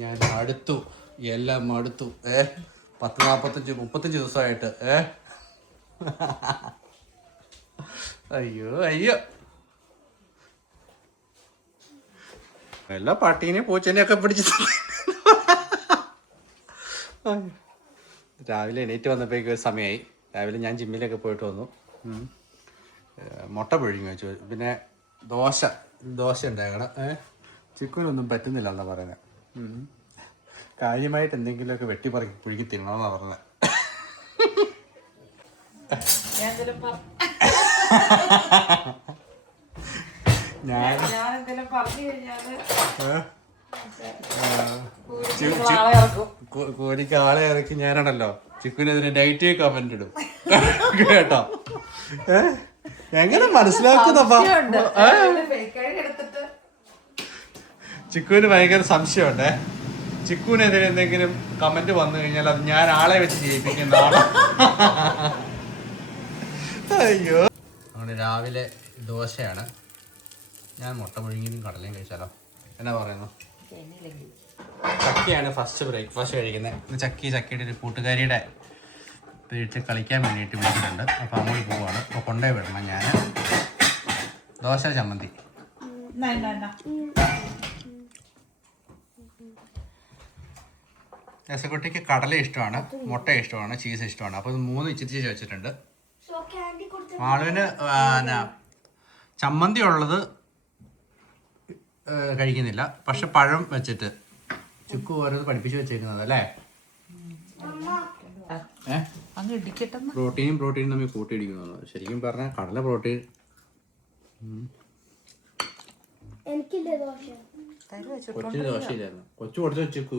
ഞാൻ അടുത്തു, എല്ലാം അടുത്തു. 40-45-35 ദിവസമായിട്ട്. അയ്യോ അയ്യോ, എല്ലാ പട്ടീനെ പൂച്ചേനെയൊക്കെ പിടിച്ച് രാവിലെ എണീറ്റ് വന്നപ്പോഴേക്കും ഒരു സമയമായി. രാവിലെ ഞാൻ ജിമ്മിലൊക്കെ പോയിട്ട് വന്നു. മുട്ട പുഴുങ്ങി വെച്ചു. പിന്നെ ദോശ ഉണ്ടാകണം. ചിക്കനൊന്നും പറ്റുന്നില്ല എന്നാ പറയുന്നത്. കാര്യമായിട്ട് എന്തെങ്കിലുമൊക്കെ വെട്ടിപ്പറക്കി പുഴുങ്ങി തിന്നണമെന്നാണ് പറഞ്ഞത്. കോഴിക്ക് ആളെ ഇറക്കി ഞാനാണല്ലോ ചിക്കുനെതിരെ നെഗറ്റീവ് കമന്റ് ഇടും കേട്ടോ. എങ്ങനെ മനസ്സിലാക്കുന്നപ്പാ? ചിക്കുവിന് ഭയങ്കര സംശയമുണ്ടേ. ചിക്കുവിനെതിരെ എന്തെങ്കിലും കമന്റ് വന്നു കഴിഞ്ഞാൽ അത് ഞാൻ ആളെ വെച്ച് ചെയ്യിപ്പിക്കുന്നതാണ്. അയ്യോ, അങ്ങനെ രാവിലെ ദോശയാണ്. ഞാൻ മുട്ട പുഴുങ്ങിയതും കടലയും കഴിച്ചാലോ? എന്നാ പറയുന്നു? ചക്കയാണ് ഫസ്റ്റ് ബ്രേക്ക്ഫാസ്റ്റ് കഴിക്കുന്നത്. ചക്കയുടെ ഒരു കൂട്ടുകാരിയുടെ വീട്ടിൽ കളിക്കാൻ വേണ്ടിയിട്ട് വിളിച്ചിട്ടുണ്ട്. അപ്പോൾ അങ്ങോട്ട് പോവാണ്. അപ്പോൾ കൊണ്ടേ വിടണം ഞാൻ. ദോശ ചമ്മന്തി. രസക്കുട്ടിക്ക് കടല ഇഷ്ടമാണ്, മുട്ട ഇഷ്ടമാണ്, ചീസ് ഇഷ്ടമാണ്. അപ്പോൾ ഇത് 3 ഇച്ചിരി വെച്ചിട്ടുണ്ട്. മാളുവിന് ചമ്മന്തി ഉള്ളത് കഴിക്കുന്നില്ല, പക്ഷെ പഴം വെച്ചിട്ട് ചുക്ക് ഓരോന്ന് പഠിപ്പിച്ച് വെച്ചേക്കുന്നത് അല്ലേ? പ്രോട്ടീനും തമ്മിൽ കൂട്ടിയിടിക്കുന്നു. ശരിക്കും പറഞ്ഞാൽ കടല പ്രോട്ടീൻ. കൊച്ചിന് ദോശയില്ലായിരുന്നു. കൊച്ചു കൊടുത്തു വെച്ചേക്കു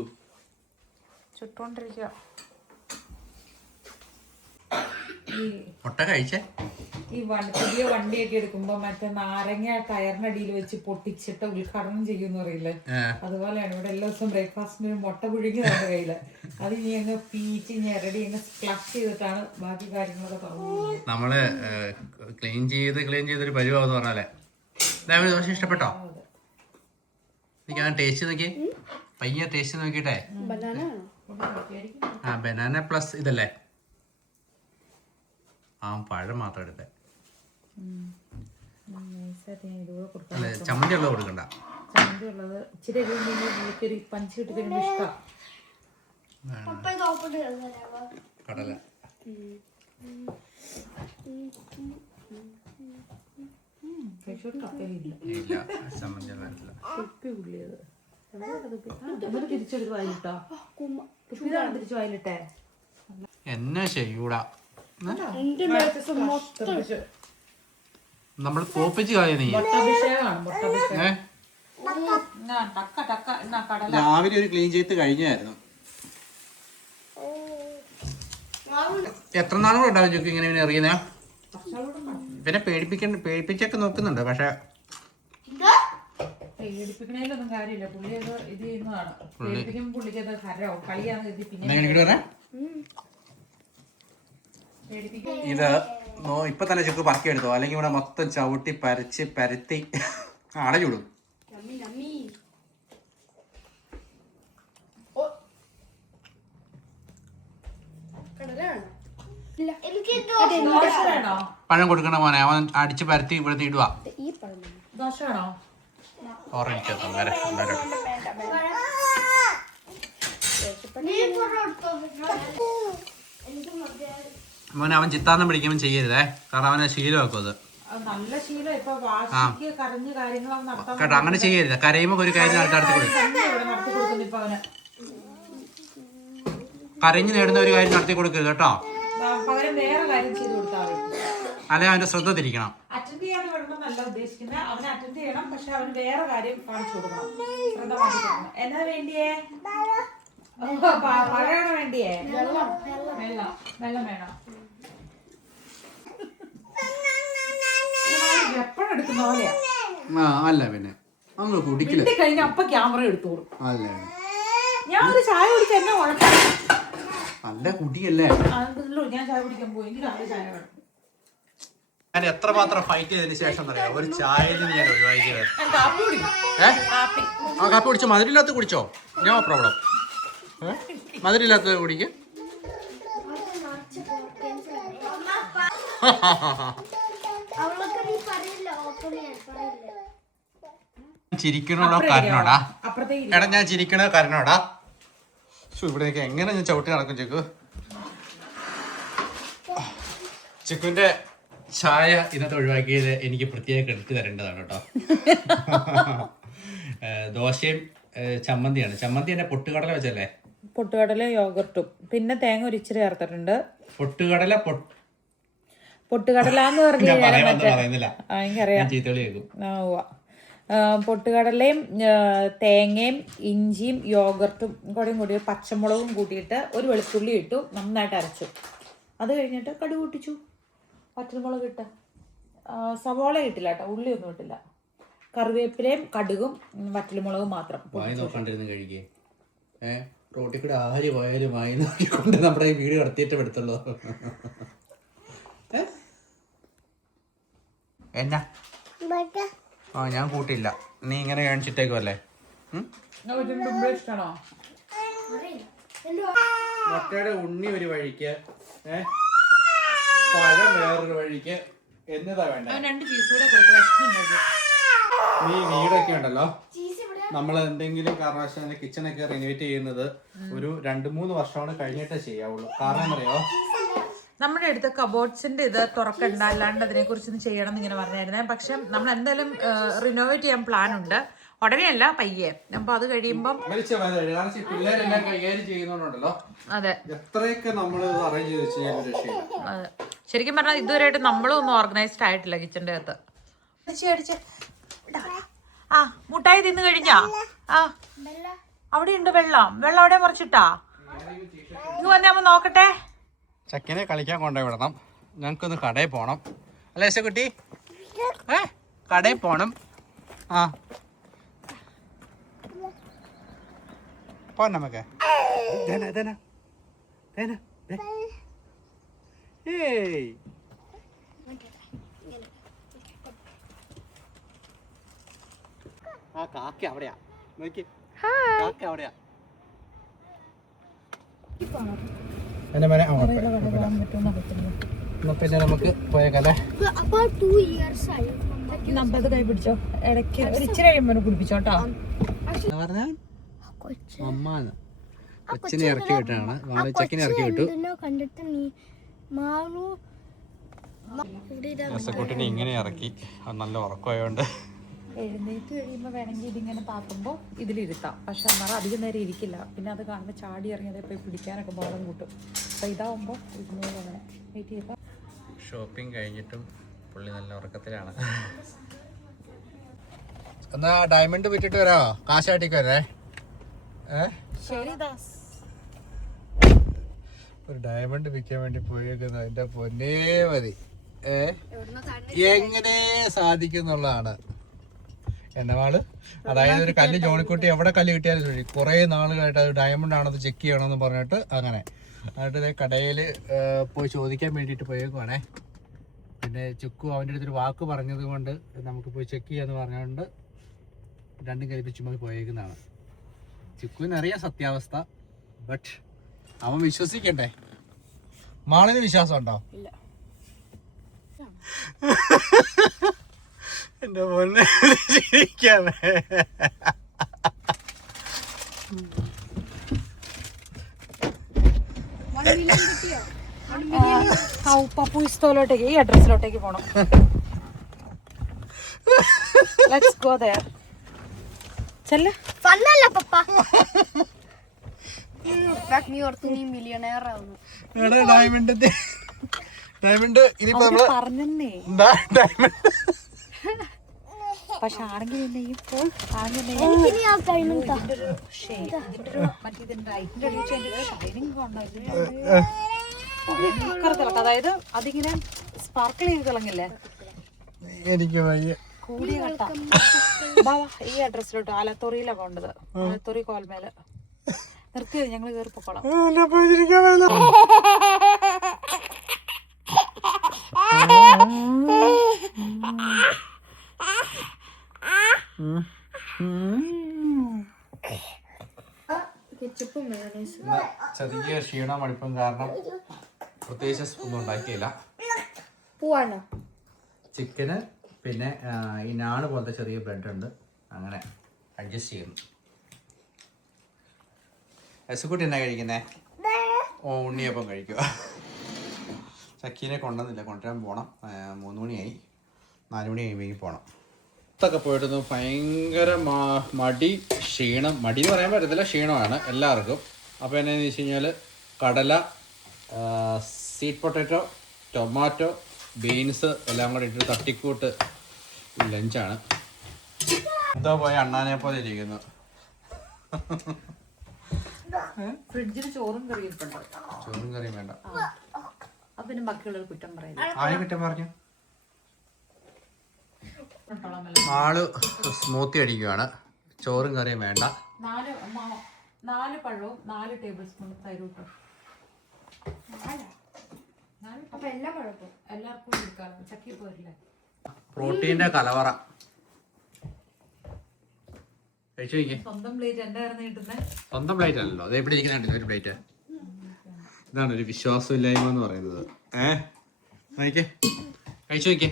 ചുട്ടോണ്ടിരിക്കുക. മുട്ട കഴിച്ചേ. ഈ പുതിയ വണ്ടിയൊക്കെ എടുക്കുമ്പോ മറ്റേ നാരങ്ങ ടയറിനടിയിൽ വെച്ച് പൊട്ടിച്ചിട്ട് ഉദ്ഘാടനം ചെയ്യുമെന്ന് പറയില്ലേ, അതുപോലെയാണ് ഇവിടെ എല്ലാ ദിവസവും ബ്രേക്ക്ഫാസ്റ്റിന് മുട്ട പുഴുങ്ങി നമ്മുടെ കയ്യില്. അത് ഇനി അങ്ങ് പീച്ച് ഞെരടി അങ്ങ് സ്പ്ലഷ് ചെയ്തിട്ടാണ് ബാക്കി കാര്യങ്ങളൊക്കെ തുടങ്ങുന്നത്. നമ്മള് ക്ലീൻ ചെയ്തൊരു പരിവാന്ന് പറഞ്ഞാലേ. ദോശ ഇഷ്ടപ്പെട്ടോ? എനിക്ക് ടേസ്റ്റ് നോക്കി, പയ്യ ടേസ്റ്റ് നോക്കിട്ടെ. ബനാന പ്ലസ് ഇതല്ലേ? പഴം മാത്രം എടുത്തേ. ചമ്മന്തി ഉള്ളത് കൊടുക്കണ്ട. ചമ്മന്തി ഉള്ളത് ഇച്ചിരി പഞ്ച് കിട്ടി ഇഷ്ടം. കടല തിരിച്ചെടുത്ത് വായിലിട്ടോ. തിരിച്ചു വായിലിട്ടെ. എന്നാ ചെയ്യൂടാ, നമ്മൾ തോപ്പിച്ച് കളയുന്ന. രാവിലെ ഒരു ക്ലീൻ ചെയ്ത് കഴിഞ്ഞായിരുന്നു. എത്ര നാളും കൂടെ ഉണ്ടാവും ചുക്ക് ഇങ്ങനെ എറിയുന്ന? പിന്നെ പേടിപ്പിച്ചൊക്കെ നോക്കുന്നുണ്ട്. പക്ഷെ പേടിപ്പിക്കണേലൊന്നും കാര്യമില്ല. പുള്ളി ഇത് ചെയ്യുന്നതാണ്. പേടിപ്പിക്കുമ്പോൾ പുള്ളിക്ക് അത് ഹരവും കളിയാന്ന് കരുതി പിന്നെ ഇത് ഇപ്പൊ തന്നെ ചുക്ക് പറക്കി എടുത്തോ, അല്ലെങ്കിൽ ഇവിടെ മൊത്തം ചവിട്ടി പരത്തി അടഞ്ഞുവിടും. പഴം കൊടുക്കണ മോനെ, അവൻ അടിച്ച് പരത്തി ഇവിടുത്തെ ഇടുക. ഓറഞ്ച് മോനെ, അവൻ ചിത്താന്തം പിടിക്കുമ്പോൾ ചെയ്യരുതേ, കാരണം അവനെ ശീലമാക്കും അത്. കേട്ടോ, അങ്ങനെ ചെയ്യരുത്. കരയുമ്പോ ഒരു കാര്യം നടത്തി കൊടുക്കും. കരഞ്ഞു നേടുന്ന ഒരു കാര്യം നടത്തി കൊടുക്കരുത് കേട്ടോ. അല്ലെ അവന്റെ ശ്രദ്ധ തിരിക്കണം. അറ്റൻഡ് ചെയ്യാൻ വിടണമെന്നല്ല ഉദ്ദേശിക്കുന്നത്. അവനെ അറ്റൻഡ് ചെയ്യണം, പക്ഷെ അവന് വേറെ കാര്യം കാണിച്ചു കൊടുക്കണം. ശ്രദ്ധ മാറ്റി കൊടുക്കണം. എന്നാ വേണ്ടിയേ? പഴമാണ് വേണ്ടിയേ? വെള്ളം വേണം. എപ്പോഴും എടുക്കുന്ന പോലെയാ. അല്ല പിന്നെ അങ്ങ് കുടിക്കില്ല. കഴിഞ്ഞ അപ്പൊ ക്യാമറ എടുത്തോളൂ. അല്ല, ഞാൻ ഒരു ചായ കുടിച്ച എന്നെ ഉഴപ്പാ. നല്ല കുടിയല്ലേ? ഞാൻ ചായ കുടിക്കാൻ പോയി. എനിക്ക് രാവിലെ ചായ വേണം. ഞാൻ എത്രമാത്രം ഫൈറ്റ് ചെയ്തതിന് ശേഷം അറിയാം ഒരു ചായയിൽ ഞാൻ ഒഴിവാക്കിയത്. കാപ്പി കുടിച്ചോ? മധുരമില്ലാത്ത കുടിച്ചോ? No problem. മധുരമില്ലാത്തത് കുടിക്ക്. ചിരിക്കണോടാ കരനോടാ? എടാ ഞാൻ ചിരിക്കണോ കരനോടാ? ഇവിടെയൊക്കെ എങ്ങനെ ഞാൻ ചവിട്ടി നടക്കും ചിക്കു? ചിക്കുവിന്റെ ചായ ഇന്നത്തെ ഒഴിവാക്കിയത് എനിക്ക് പ്രത്യേക ക്രെഡിറ്റ് തരേണ്ടതാണ് കേട്ടോ. ദോശയും ചമ്മന്തിയാണ്. ചമ്മന്തി തന്നെ പൊട്ടുകടല വെച്ചല്ലേ? പൊട്ടുകടല യോഗർട്ടും പിന്നെ തേങ്ങ ഒരു ഇച്ചിരി ചേർത്തിട്ടുണ്ട്. പൊട്ടുകടല പൊട്ടുകടല എന്ന് പറഞ്ഞു പൊട്ടുകടലയും തേങ്ങയും ഇഞ്ചിയും യോഗർട്ടും കൂടി പച്ചമുളകും കൂട്ടിയിട്ട് ഒരു വെളുത്തുള്ളി ഇട്ടു, നന്നായിട്ട് അരച്ചു. അത് കഴിഞ്ഞിട്ട് കടുക് പൊട്ടിച്ചു, പച്ചമുളക് ഇട്ട്, സവാള ഇട്ടില്ല കേട്ടോ, ഉള്ളി ഒന്നും ഇട്ടില്ല. കറിവേപ്പിലയും കടുകും വറ്റൽമുളകും മാത്രം. കഴിക്കേ റോട്ടിൽ കൂടെ ആര് പോയാലും വായി നോക്കിക്കൊണ്ട് നമ്മുടെ ഈ വീട് കടത്തിയിട്ട് എടുത്തുള്ളൂ. എന്നാ ഞാൻ കൂട്ടില്ല, നീ ഇങ്ങനെ കാണിച്ചിട്ടേക്കുമല്ലേ? മുട്ടയുടെ ഉണ്ണി ഒരു വഴിക്ക്, പഴം വേറൊരു വഴിക്ക്, എന്നതാ വേണ്ട? നീ വീടൊക്കെ ഉണ്ടല്ലോ, നമ്മൾ എന്തെങ്കിലും കാരണവശാൽ കിച്ചണൊക്കെ റിനോവേറ്റ് ചെയ്യുന്നത് ഒരു 2-3 വർഷമാണ് കഴിഞ്ഞിട്ടേ ചെയ്യാവുള്ളൂ. കാരണം എന്നറിയോ, നമ്മുടെ അടുത്ത് കബോർഡ്സിന്റെ ഇത് തുറക്കണ്ട, അല്ലാണ്ട് അതിനെ കുറിച്ചൊന്നും ചെയ്യണം എന്ന് ഇങ്ങനെ പറഞ്ഞായിരുന്നേ. പക്ഷെ നമ്മൾ എന്തായാലും റിനോവേറ്റ് ചെയ്യാൻ പ്ലാൻ ഉണ്ട്, ഉടനെയല്ല പയ്യെ. അപ്പൊ അത് കഴിയുമ്പം പിള്ളേരെല്ലാം കൈകാര്യം ചെയ്യുന്നുണ്ടല്ലോ. അതെ, എത്രയൊക്കെ നമ്മൾ അറേഞ്ച് ചെയ്ത് ചെയ്യാൻ രക്ഷയില്ല. അതെ, ശരിക്കും പറഞ്ഞാൽ ഇതുവരെയായിട്ട് നമ്മളും ഒന്നും ഓർഗനൈസ്ഡ് ആയിട്ടില്ല കിച്ചന്റെ അകത്ത്. ആ മുട്ടായി തിന്നു കഴിഞ്ഞാ? ആ അവിടെ ഉണ്ട് വെള്ളം അവിടെ മറിച്ചിട്ടാ. ഇങ്ങ് വന്നേ നോക്കട്ടെ. ചക്കിനെ കളിക്കാൻ കൊണ്ടു വിടണം, ഞങ്ങൾക്കൊന്ന് കടയിൽ പോണം അല്ലേ കുട്ടി? കടയിൽ പോണം. ആ പോ നമുക്ക്. ആ കാക്ക അവിടെയാ, നോക്കി കാക്ക അവിടെയാ. പിന്നെ നമുക്ക് പോയേക്കല്ലേ. കൈ പിടിച്ചോ, ഇടയ്ക്ക് ഇച്ചിരി കഴിയുമ്പോൾ കുടിപ്പിച്ചോട്ടോ. പറഞ്ഞ അമ്മാന്ന് കൊച്ചിനെ ഇറക്കി വിട്ടാണ്, ചക്കിനെ ഇറക്കി വിട്ടു. കുട്ടിനെ ഇങ്ങനെ ഇറക്കി, നല്ല ഉറക്കമായോണ്ട് എഴുന്നേറ്റ് കഴിയുമ്പോൾ വേണമെങ്കിൽ ഇതിങ്ങനെ താത്തുമ്പോൾ ഇതിലിരുത്താം. പക്ഷെ എന്നാൽ അധികം നേരം ഇരിക്കില്ല, പിന്നെ അത് കാണുമ്പോൾ ചാടി ഇറങ്ങിയത് പോയി പിടിക്കാനൊക്കെ ബോധം കൂട്ടും. അപ്പം ഇതാവുമ്പോൾ ഇരുന്നൂറ് അങ്ങനെ വെയിറ്റ് ചെയ്യപ്പോൾ. ഷോപ്പിംഗ് കഴിഞ്ഞിട്ടും പുള്ളി നല്ല ഉറക്കത്തിലാണ്. എന്നാ ഡയമണ്ട് വിറ്റിട്ട് വരാമോ? കാശാട്ടിക്ക് വരേ. ഒരു ഡയമണ്ട് വിൽക്കാൻ വേണ്ടി പോയേക്കുന്ന എന്റെ പൊന്നേ മതി. എങ്ങനെ സാധിക്കുന്നുള്ളതാണ് എന്റെ മാള്. അതായത് ഒരു കല്ല് ജോണിക്കുട്ടി എവിടെ കല്ല് കിട്ടിയാലും ശരി, കുറെ നാളുകളായിട്ട് അത് ഡയമണ്ട് ആണത് ചെക്ക് ചെയ്യണമെന്ന് പറഞ്ഞിട്ട് അങ്ങനെ എന്നിട്ട് കടയിൽ പോയി ചോദിക്കാൻ വേണ്ടിയിട്ട് പോയേക്കുവാണേ. പിന്നെ ചുക്കു അവൻ്റെ അടുത്തൊരു വാക്ക് പറഞ്ഞത് കൊണ്ട് നമുക്ക് പോയി ചെക്ക് ചെയ്യാന്ന് പറഞ്ഞുകൊണ്ട് രണ്ടും കൽപ്പിച്ചുമ്പോൾ പോയേക്കുന്നതാണ്. ചുക്കുവിനറിയാം സത്യാവസ്ഥ, ബട്ട് അവൻ വിശ്വസിക്കട്ടെ. മാളിന് വിശ്വാസം ഉണ്ടോ? എന്റെ പൊന്നെ ചിരിക്കാമേ. പപ്പുസ്തോലോട്ടേക്ക്, ഈ അഡ്രസ്സിലോട്ടേക്ക് പോണം. Let's go there. ചെല്ല. ഫണ്ണല്ല പപ്പ. നീ ഓർത്തു നീ മില്യണയർ ആവുന്നു. എടാ ഡയമണ്ട് ഇനിയിപ്പോ നമ്മള് പറഞ്ഞേ. ഡയമണ്ട് പക്ഷെ ആണെങ്കിൽ അതായത് അതിങ്ങനെ സ്പാർക്കിൾ ചെയ്ത് തിളങ്ങില്ലേ? എനിക്ക് കൂടിയ കട്ട. ഈ അഡ്രസ്സിലോട്ട് ആലത്തോറിയിലാ പോണ്ടത്. ആലത്തോറി കോൽമേല് നിർത്തിയത്, ഞങ്ങള് കയറി പൊക്കോളാം. കെച്ചപ്പും മയോണൈസും. ഇന്ന് ചെറിയ ക്ഷീണം മടുപ്പും കാരണം പ്രത്യേകിച്ച് ഒന്നും ഉണ്ടാക്കിയില്ല. പോവാണോ? ചിക്കന് പിന്നെ ഈ നാണ് പോലത്തെ ചെറിയ ബ്രെഡ് ഉണ്ട്, അങ്ങനെ അഡ്ജസ്റ്റ് ചെയ്യുന്നു. എസുക്കുട്ടി എന്നാ കഴിക്കുന്നേ? ഓ, ഉണ്ണിയപ്പം കഴിക്കുക. ചക്കീനെ കൊണ്ടുവന്നില്ല, കൊണ്ടുവരാൻ പോകണം. 3 മണിയായി, 4 മണി കഴിയുമ്പോഴേക്കും പോകണം. പുറത്തൊക്കെ പോയിട്ടൊന്ന് ഭയങ്കര മടി, ക്ഷീണം. മടി എന്ന് പറയാൻ പറ്റത്തില്ല, ക്ഷീണമാണ് എല്ലാവർക്കും. അപ്പോൾ എന്നാന്ന് വെച്ച് കഴിഞ്ഞാൽ കടല, സ്വീറ്റ് പൊട്ടാറ്റോ, ടൊമാറ്റോ, ബീൻസ് എല്ലാം കൂടെ ഇട്ട് തട്ടിക്കൂട്ട് ലഞ്ചാണ്. എന്തോ പോയി അണ്ണാനെ പോലെ ഇരിക്കുന്നു. ഫ്രിഡ്ജിൽ ചോറും കറിയും ഇരിപ്പുണ്ടോ? ചോറും കറിയും വേണ്ട. അപ്പൊ പിന്നെ ബാക്കിയുള്ളവർ കുറ്റം പറയുന്നു. ആരും കുറ്റം പറഞ്ഞു? ആള് സ്മൂത്തി അടിക്കുകയാണ്. ചോറും കറിയും വേണ്ട. 4 പഴവും 4 ടേബിൾ സ്പൂൺ തൈരും ഇട്ടോ. അപ്പൊ എല്ലാ കുഴപ്പം എല്ലാവർക്കും കൊടുക്കാം. ചക്കി പോരില്ലേ? പ്രോട്ടീന്റെ കലവറ കഴിച്ചു നോക്കിയേ. സ്വന്തം പ്ലേറ്റ് എന്റെ ആയിരുന്നു കിട്ടുന്നത്. സ്വന്തം പ്ലേറ്റ് അല്ലല്ലോ, അത് എവിടെ ഇരിക്കുന്നുണ്ടല്ലോ ഒരു പ്ലേറ്റ്. ഇതാണ് ഒരു വിശ്വാസമില്ലായ്മ എന്ന് പറയുന്നത്. നോക്കിയേ, കഴിച്ചു നോക്കിയേ.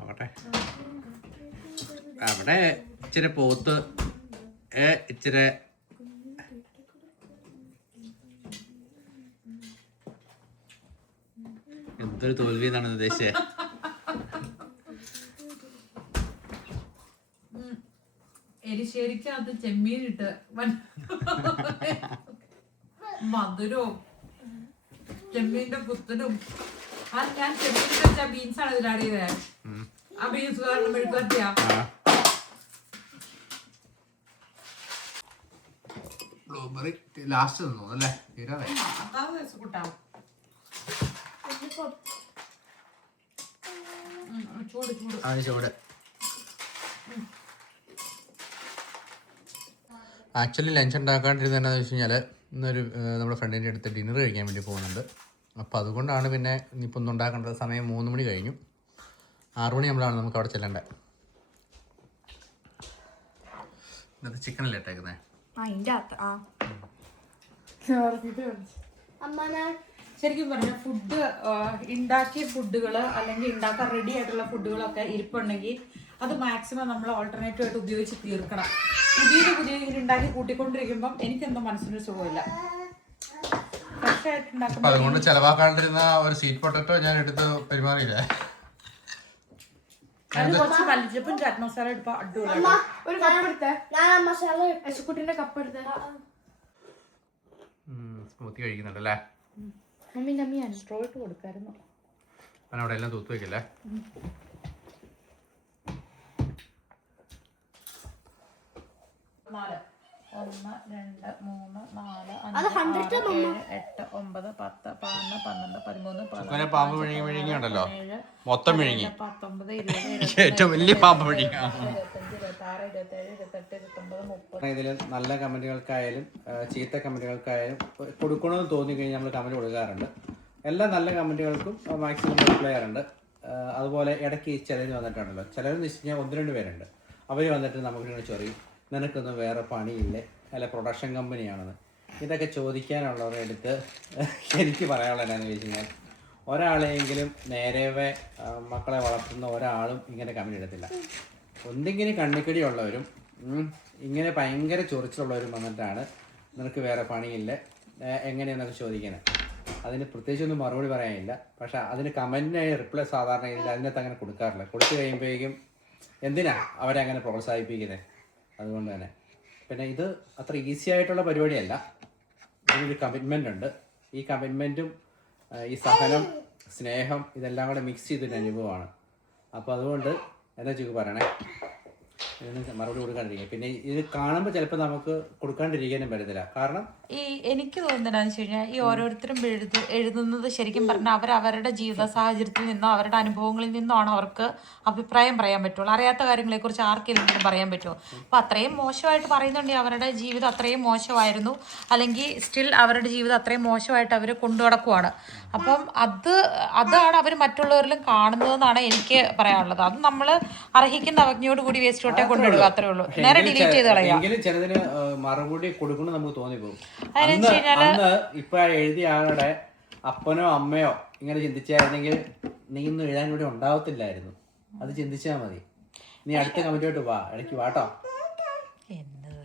ആവട്ടെ. അവിടെ ഇച്ചിരി പോത്ത്, ഇച്ചിരി എന്തൊരു തോൽവി എന്നാണ് ഉദ്ദേശിച്ചത്. എരിശ്ശേരിക്കകത്ത് ചെമ്മീനിട്ട് മധുരവും ചെമ്മീന്റെ കുത്തലും. ഞാൻ ചെമ്മീൻ വെച്ച ബീൻസ് ആണ് ഇതിൽ ആഡ് ചെയ്തത്. ആ ബീൻസ് കാരണം മെഴുക്കുവരട്ടിയാ. ബ്ലൂബെറി ലാസ്റ്റ് തന്നു അല്ലേ? തീരാതെ കൂട്ടാ ചൂട് ചൂട് ആ ചൂട്. ആക്ച്വലി ലഞ്ച് ഉണ്ടാക്കാണ്ടിരുന്നത് എന്താണെന്ന് വെച്ച് കഴിഞ്ഞാൽ ഇന്നൊരു നമ്മുടെ ഫ്രണ്ടിൻ്റെ അടുത്ത് ഡിന്നർ കഴിക്കാൻ വേണ്ടി പോകുന്നുണ്ട്. അപ്പോൾ അതുകൊണ്ടാണ് പിന്നെ ഇനിയിപ്പോൾ ഒന്നും ഉണ്ടാക്കേണ്ടത്. സമയം 3 മണി കഴിഞ്ഞു. 6 മണി നമ്മളാണ് നമുക്ക് അവിടെ ചെല്ലേണ്ടത്. ഇന്നത്തെ ചിക്കനല്ലേ ഇട്ടേക്കുന്നത്? ശരിക്കും പറഞ്ഞാൽ ഫുഡ് ഉണ്ടാക്കിയ ഫുഡുകൾ അല്ലെങ്കിൽ ഉണ്ടാക്കാൻ റെഡി ആയിട്ടുള്ള ഫുഡുകളൊക്കെ ഇരിപ്പുണ്ടെങ്കിൽ അത് മാക്സിമം നമ്മൾ ഓൾട്ടർനേറ്റീവ് ആയിട്ട് ഉപയോഗിച്ച് തീർക്കണം. പുതിയ ഇങ്ങനെ ഉണ്ടാക്കി കൂട്ടിക്കൊണ്ടിരിക്കുമ്പം എനിക്കെന്തോ മനസ്സിനൊരു സുഖമില്ല. ഫ്രഷ് ആയിട്ട് ഉണ്ടാക്കുമ്പോൾ അതുകൊണ്ട് ചെലവാക്കാണ്ടിരുന്ന ഒരു സ്വീറ്റ് പൊട്ടാറ്റോ ഞാൻ എടുത്ത് പെരുമാറിയില്ലേ. അത് കുറച്ച് മല്ലിച്ചപ്പും ചാറ്റ് മസാല എടുപ്പോൾ അടിപൊളിയാണ്. ഒരു കപ്പ് എടുത്തേ, എസുക്കുട്ടിന്റെ കപ്പ് എടുത്തേ. സ്മൂത്തി കഴിക്കുന്നുണ്ടല്ലേ? മമ്മി നമ്മിയാണ് സ്ട്രോ ഇട്ട് കൊടുക്കായിരുന്നു. ഞാൻ അവിടെ എല്ലാം തൂത്ത് വെക്കില്ലേ. നാല് 1 2 3 4 5 6 7 8 9 10 11 12 13 പാമ്പ് വിഴുങ്ങി ഉണ്ടല്ലോ, മൊത്തം വിഴുങ്ങി. 19 20 ഏറ്റവും വലിയ പാമ്പ് വിഴുങ്ങി. 25 26 27 28 29 30. ഇതിൽ നല്ല കമന്റുകൾക്കായാലും ചീത്ത കമന്റുകൾക്കായാലും കൊടുക്കണമെന്ന് തോന്നിക്കഴിഞ്ഞാൽ നമ്മൾ കമന്റ് കൊടുക്കാറുണ്ട്. എല്ലാ നല്ല കമന്റുകൾക്കും മാക്സിമം റിപ്ലൈ ചെയ്യാറുണ്ട്. അതുപോലെ ഇടയ്ക്ക് ചിലർ വന്നിട്ടുണ്ടല്ലോ, ചിലരെന്ന് വെച്ച് കഴിഞ്ഞാൽ 1-2 പേരുണ്ട്. അവർ വന്നിട്ട് നമുക്കിങ്ങനെ ചൊറിയും, നിനക്കൊന്നും വേറെ പണിയില്ലേ, അല്ല പ്രൊഡക്ഷൻ കമ്പനിയാണെന്ന്. ഇതൊക്കെ ചോദിക്കാനുള്ളവരുടെ അടുത്ത് എനിക്ക് പറയാനുള്ളത് എന്താണെന്ന് ചോദിച്ചു കഴിഞ്ഞാൽ, ഒരാളെയെങ്കിലും നേരെവേ മക്കളെ വളർത്തുന്ന ഒരാളും ഇങ്ങനെ കമന്റ് ഇടത്തില്ല. എന്തെങ്കിലും കണ്ണിക്കടി ഉള്ളവരും ഇങ്ങനെ ഭയങ്കര ചൊറിച്ചിലുള്ളവരും വന്നിട്ടാണ് നിനക്ക് വേറെ പണിയില്ലേ എങ്ങനെയെന്നൊക്കെ ചോദിക്കുന്നത്. അതിന് പ്രത്യേകിച്ചൊന്നും മറുപടി പറയാനില്ല. പക്ഷെ അതിന് കമൻറ്റിനായി റിപ്ലൈ സാധാരണ ഇതിൽ അതിനകത്ത് അങ്ങനെ കൊടുക്കാറില്ല. കൊടുത്തു കഴിയുമ്പോഴേക്കും എന്തിനാ അവരെ അങ്ങനെ പ്രോത്സാഹിപ്പിക്കുന്നത്? അതുകൊണ്ട് തന്നെ പിന്നെ ഇത് അത്ര ഈസി ആയിട്ടുള്ള പരിപാടിയല്ല. ഇതിനൊരു കമ്മിറ്റ്മെൻ്റ് ഉണ്ട്. ഈ കമ്മിറ്റ്മെൻറ്റും ഈ സഹനം, സ്നേഹം ഇതെല്ലാം കൂടെ മിക്സ് ചെയ്തൊരു അനുഭവമാണ്. അപ്പോൾ അതുകൊണ്ട് എന്താ ചോദിക്കുക പറയണേ, ഇതിന് മറുപടി കൊടുക്കാണ്ടിരിക്കുക. പിന്നെ ഇത് കാണുമ്പോൾ ചിലപ്പോൾ നമുക്ക് കൊടുക്കാണ്ടിരിക്കാനും പറ്റത്തില്ല. കാരണം എനിക്ക് തോന്നുന്നതെന്ന് വെച്ച് കഴിഞ്ഞാൽ ഈ ഓരോരുത്തരും എഴുതുന്നത് ശരിക്കും പറഞ്ഞാൽ അവരവരുടെ ജീവിത സാഹചര്യത്തിൽ നിന്നോ അവരുടെ അനുഭവങ്ങളിൽ നിന്നോ അവർക്ക് അഭിപ്രായം പറയാൻ പറ്റുള്ളൂ. അറിയാത്ത കാര്യങ്ങളെക്കുറിച്ച് ആർക്കെങ്കിലും പറയാൻ പറ്റുമോ? അപ്പോൾ അത്രയും മോശമായിട്ട് പറയുന്നുണ്ടെങ്കിൽ അവരുടെ ജീവിതം അത്രയും മോശമായിരുന്നു, അല്ലെങ്കിൽ സ്റ്റിൽ അവരുടെ ജീവിതം അത്രയും മോശമായിട്ട് അവർ കൊണ്ടു നടക്കുവാണ്. അപ്പം അതാണ് അവർ മറ്റുള്ളവരിലും കാണുന്നതെന്നാണ് എനിക്ക് പറയാനുള്ളത്. അത് നമ്മൾ അർഹിക്കുന്ന അവജ്ഞയോട് കൂടി വേസ്റ്റ് കൊട്ടേ കൊണ്ടിടുക, അത്രേ ഉള്ളൂ. നേരെ ഡിലീറ്റ് ചെയ്ത് കളയാം. ചിലതിന് മറുപടി കൊടുക്കണം നമുക്ക് തോന്നിപ്പോകും. അതെന്ന് വെച്ച് കഴിഞ്ഞാല് ഇപ്പൊ എഴുതിയ ആളുടെ അപ്പനോ അമ്മയോ ഇങ്ങനെ ചിന്തിച്ചായിരുന്നെങ്കിൽ നീ ഇന്ന് എഴുതാൻ കൂടി ഉണ്ടാവത്തില്ലായിരുന്നു. അത് ചിന്തിച്ചാൽ മതി. നീ അടുത്ത കമന്റോട്ട് വാ, ഇടയ്ക്ക് വാട്ടോ. എന്നത്